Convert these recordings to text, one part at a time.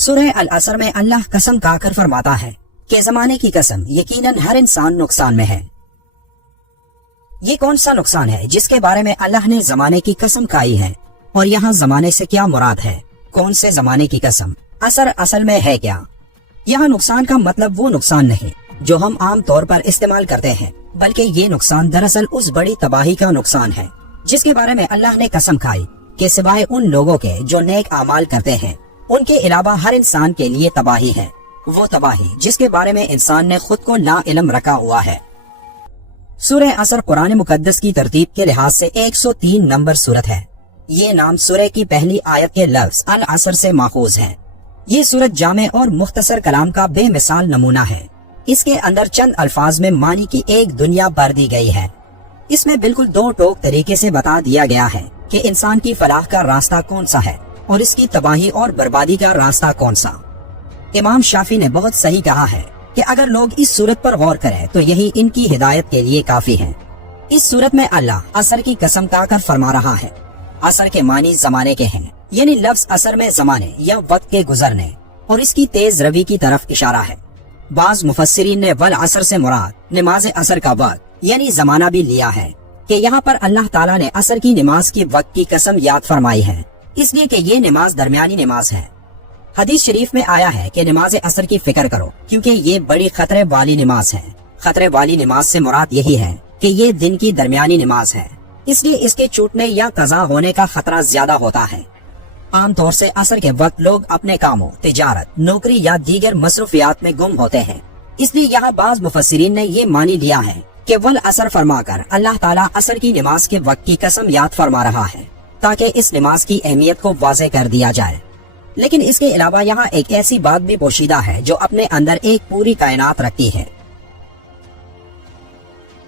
سورہ العصر میں اللہ قسم کھا کر فرماتا ہے کہ زمانے کی قسم، یقیناً ہر انسان نقصان میں ہے۔ یہ کون سا نقصان ہے جس کے بارے میں اللہ نے زمانے کی قسم کھائی ہے؟ اور یہاں زمانے سے کیا مراد ہے؟ کون سے زمانے کی قسم؟ اثر اصل میں ہے کیا؟ یہاں نقصان کا مطلب وہ نقصان نہیں جو ہم عام طور پر استعمال کرتے ہیں، بلکہ یہ نقصان دراصل اس بڑی تباہی کا نقصان ہے جس کے بارے میں اللہ نے قسم کھائی کہ سوائے ان لوگوں کے جو نیک اعمال کرتے ہیں، ان کے علاوہ ہر انسان کے لیے تباہی ہے، وہ تباہی جس کے بارے میں انسان نے خود کو لا علم رکھا ہوا ہے۔ سورہ عصر قرآن مقدس کی ترتیب کے لحاظ سے 103 نمبر سورت ہے۔ یہ نام سورہ کی پہلی آیت کے لفظ العصر سے ماخوذ ہے۔ یہ سورت جامع اور مختصر کلام کا بے مثال نمونہ ہے۔ اس کے اندر چند الفاظ میں معنی کی ایک دنیا بھر دی گئی ہے۔ اس میں بالکل دو ٹوک طریقے سے بتا دیا گیا ہے کہ انسان کی فلاح کا راستہ کون سا ہے اور اس کی تباہی اور بربادی کا راستہ کون سا۔ امام شافعی نے بہت صحیح کہا ہے کہ اگر لوگ اس سورت پر غور کریں تو یہی ان کی ہدایت کے لیے کافی ہے۔ اس سورت میں اللہ عصر کی قسم کھا کر فرما رہا ہے۔ عصر کے معنی زمانے کے ہیں، یعنی لفظ عصر میں زمانے یا وقت کے گزرنے اور اس کی تیز روی کی طرف اشارہ ہے۔ بعض مفسرین نے والعصر سے مراد نماز عصر کا وقت یعنی زمانہ بھی لیا ہے کہ یہاں پر اللہ تعالیٰ نے عصر کی نماز کی وقت کی قسم یاد فرمائی ہے، اس لیے کہ یہ نماز درمیانی نماز ہے۔ حدیث شریف میں آیا ہے کہ نماز عصر کی فکر کرو کیونکہ یہ بڑی خطرے والی نماز ہے۔ خطرے والی نماز سے مراد یہی ہے کہ یہ دن کی درمیانی نماز ہے، اس لیے اس کے چھوٹنے یا قضا ہونے کا خطرہ زیادہ ہوتا ہے۔ عام طور سے عصر کے وقت لوگ اپنے کاموں، تجارت، نوکری یا دیگر مصروفیات میں گم ہوتے ہیں، اس لیے یہاں بعض مفسرین نے یہ مانی لیا ہے کہ والعصر فرما کر اللہ تعالیٰ عصر کی نماز کے وقت کی قسم یاد فرما رہا ہے تاکہ اس نماز کی اہمیت کو واضح کر دیا جائے۔ لیکن اس کے علاوہ یہاں ایک ایسی بات بھی پوشیدہ ہے جو اپنے اندر ایک پوری کائنات رکھتی ہے۔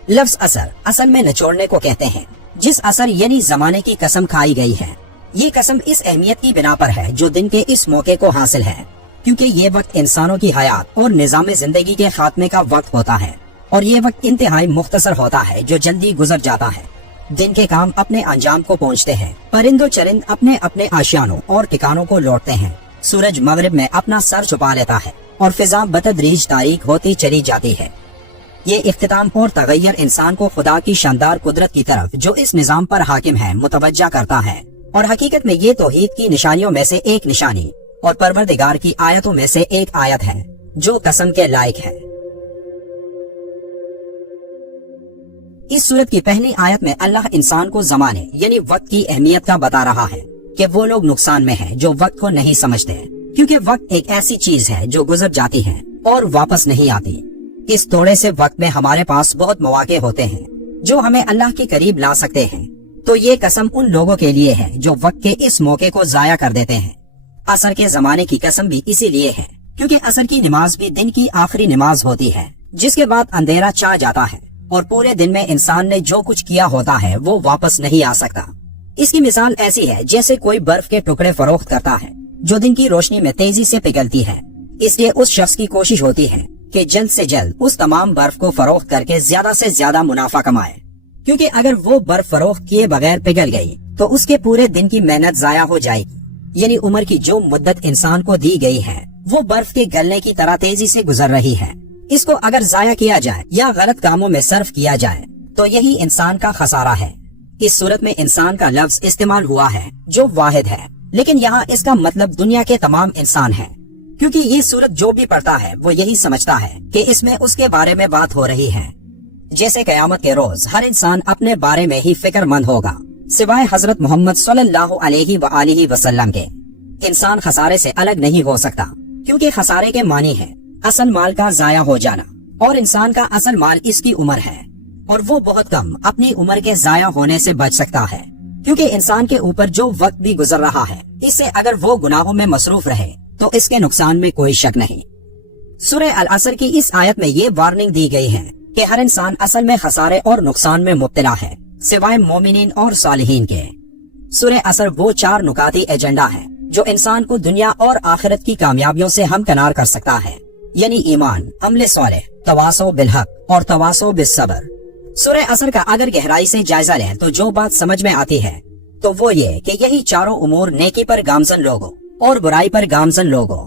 لفظ عصر اصل میں نچوڑنے کو کہتے ہیں، جس عصر یعنی زمانے کی قسم کھائی گئی ہے۔ یہ قسم اس اہمیت کی بنا پر ہے جو دن کے اس موقع کو حاصل ہے، کیونکہ یہ وقت انسانوں کی حیات اور نظام زندگی کے خاتمے کا وقت ہوتا ہے، اور یہ وقت انتہائی مختصر ہوتا ہے جو جلدی گزر جاتا ہے۔ دن کے کام اپنے انجام کو پہنچتے ہیں، پرند و چرند اپنے اپنے آشیانوں اور ٹھکانوں کو لوٹتے ہیں، سورج مغرب میں اپنا سر چھپا لیتا ہے اور فضا بتدریج تاریک ہوتی چلی جاتی ہے۔ یہ اختتام اور تغیر انسان کو خدا کی شاندار قدرت کی طرف جو اس نظام پر حاکم ہے متوجہ کرتا ہے، اور حقیقت میں یہ توحید کی نشانیوں میں سے ایک نشانی اور پروردگار کی آیتوں میں سے ایک آیت ہے جو قسم کے لائق ہے۔ اس سورت کی پہلی آیت میں اللہ انسان کو زمانے یعنی وقت کی اہمیت کا بتا رہا ہے کہ وہ لوگ نقصان میں ہیں جو وقت کو نہیں سمجھتے، کیونکہ وقت ایک ایسی چیز ہے جو گزر جاتی ہے اور واپس نہیں آتی۔ اس تھوڑے سے وقت میں ہمارے پاس بہت مواقع ہوتے ہیں جو ہمیں اللہ کے قریب لا سکتے ہیں، تو یہ قسم ان لوگوں کے لیے ہے جو وقت کے اس موقع کو ضائع کر دیتے ہیں۔ عصر کے زمانے کی قسم بھی اسی لیے ہے کیونکہ عصر کی نماز بھی دن کی آخری نماز ہوتی ہے، جس کے بعد اندھیرا چھا جاتا ہے اور پورے دن میں انسان نے جو کچھ کیا ہوتا ہے وہ واپس نہیں آ سکتا۔ اس کی مثال ایسی ہے جیسے کوئی برف کے ٹکڑے فروخت کرتا ہے جو دن کی روشنی میں تیزی سے پگھلتی ہے، اس لیے اس شخص کی کوشش ہوتی ہے کہ جلد سے جلد اس تمام برف کو فروخت کر کے زیادہ سے زیادہ منافع کمائے، کیونکہ اگر وہ برف فروخت کیے بغیر پگھل گئی تو اس کے پورے دن کی محنت ضائع ہو جائے گی، یعنی عمر کی جو مدت انسان کو دی گئی ہے وہ برف کے گلنے کی طرح تیزی سے گزر رہی ہے۔ اس کو اگر ضائع کیا جائے یا غلط کاموں میں صرف کیا جائے تو یہی انسان کا خسارہ ہے۔ اس صورت میں انسان کا لفظ استعمال ہوا ہے جو واحد ہے، لیکن یہاں اس کا مطلب دنیا کے تمام انسان ہیں، کیونکہ یہ صورت جو بھی پڑھتا ہے وہ یہی سمجھتا ہے کہ اس میں اس کے بارے میں بات ہو رہی ہے۔ جیسے قیامت کے روز ہر انسان اپنے بارے میں ہی فکر مند ہوگا سوائے حضرت محمد صلی اللہ علیہ وآلہ وسلم کے۔ انسان خسارے سے الگ نہیں ہو سکتا، کیونکہ خسارے کے معنی ہے اصل مال کا ضائع ہو جانا، اور انسان کا اصل مال اس کی عمر ہے، اور وہ بہت کم اپنی عمر کے ضائع ہونے سے بچ سکتا ہے، کیونکہ انسان کے اوپر جو وقت بھی گزر رہا ہے اس سے اگر وہ گناہوں میں مصروف رہے تو اس کے نقصان میں کوئی شک نہیں۔ سورہ العصر کی اس آیت میں یہ وارننگ دی گئی ہے کہ ہر انسان اصل میں خسارے اور نقصان میں مبتلا ہے سوائے مومنین اور صالحین کے۔ سورہ عصر وہ 4 نکاتی ایجنڈا ہے جو انسان کو دنیا اور آخرت کی کامیابیوں سے ہمکنار کر سکتا ہے، یعنی ایمان، عمل صالح، تواصو بالحق اور تواصو بالصبر۔ سورہ عصر کا اگر گہرائی سے جائزہ لیں تو جو بات سمجھ میں آتی ہے تو وہ یہ کہ یہی چاروں امور نیکی پر گامزن لوگوں اور برائی پر گامزن لوگوں